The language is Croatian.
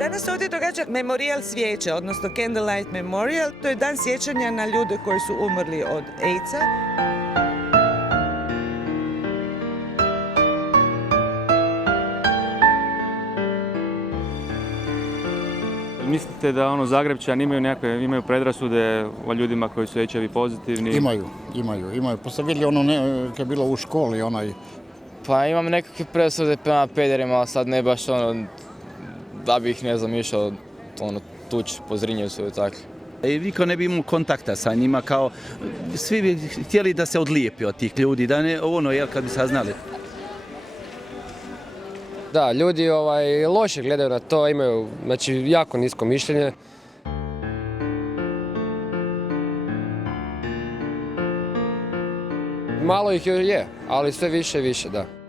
Danas se ovdje događa Memorial svijeće, odnosno Candlelight Memorial. To je dan sjećanja na ljude koji su umrli od AIDS-a. Mislite da Zagrebčani imaju predrasude o ljudima koji su HIV pozitivni? Imaju. Pa ste vidjeli kad je bilo u školi onaj... Pa imam nekakve predrasude prema pederima, ali sad ne baš da bi ih išao tući po Zrinjevcu i tako. I niko ne bi imao kontakta sa njima, kao svi bi htjeli da se odlijepi od tih ljudi, da ne kad bi saznali. Da, ljudi loše gledaju na to, imaju jako nisko mišljenje. Malo ih je, ali sve više i više, da.